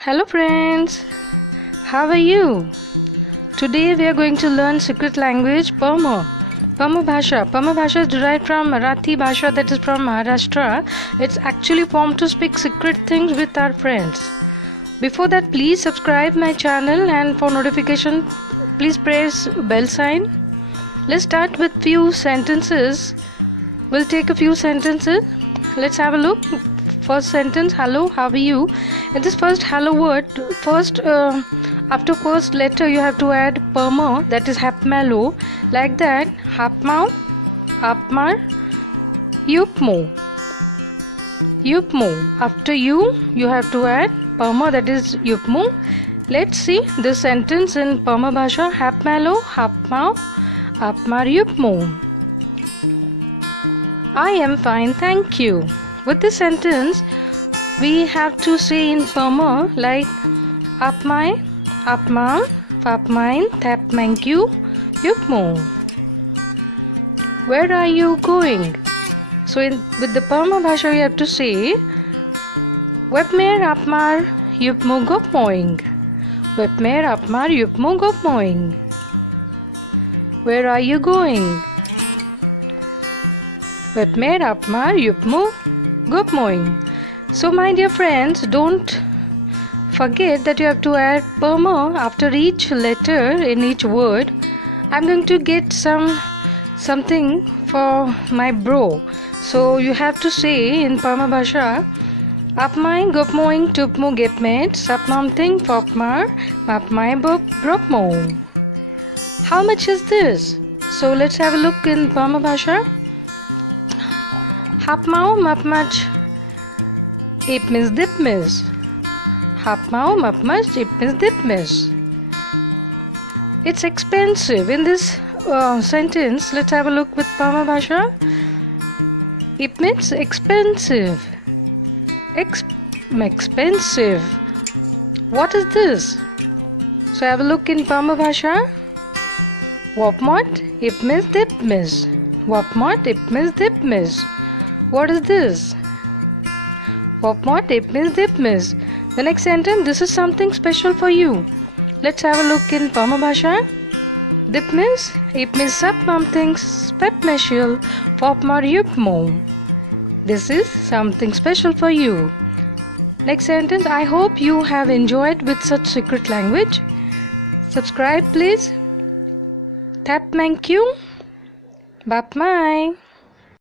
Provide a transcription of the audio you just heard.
Hello friends, how are you? Today we are going to learn secret language Pa Ma. Pa Ma Bhasha. Pa Ma Bhasha is derived from Marathi Bhasha, that is from Maharashtra. It's actually formed to speak secret things with our friends. Before that, please subscribe my channel, and for notification please press bell sign. Let's start with few sentences. We'll take a few sentences. Let's have a look. First sentence, hello, how are you? In this first hello word, after first letter you have to add Pa Ma, that is hapmalo, like that. Hapmau, hapmar, yupmo, yupmo. After you have to add Pa Ma, that is yupmo. Let's see this sentence in Pa Ma Bhasha. Hapmalo, hapmau, hapmar, yupmo. I am fine, thank you. With this sentence, we have to say in Pa Ma like apmai, apma, papmine, tapmanku, yupmo. Where are you going? So with the Pa Ma Bhasha we have to say Wepmer apmar yupmo gopmoing. Wepmer apmar yupmo gopmoing. Where are you going? Wepmer apmar yupmo gopmoing. So my dear friends, don't forget that you have to add Pa Ma after each letter in each word. I'm going to get something for my bro. So you have to say in Pa Ma Bhasha Apmai gopmoing tupmo gepmet sapmamting popmar mapmai bropmo. How much is this? So let's have a look in Pa Ma Bhasha. Hapmau mapmach ipmis dipmis. Hapmau mapmach ipmis dipmis. It's expensive. In this sentence, let's have a look with Pa Ma Bhasha. Ipmis expensive. Expensive. What is this? So have a look in Pa Ma Bhasha. Wapmot ipmis dipmis. Wapmot ipmis dipmis. What is this? Wapmot ipmis dipmis. The next sentence, this is something special for you. Let's have a look in Pa Ma Bhasha. Dipmis ipmis sapmamting spepmeshil popmar yupmo. This is something special for you. Next sentence, I hope you have enjoyed with such secret language. Subscribe please. Tap thank you. Bye bye.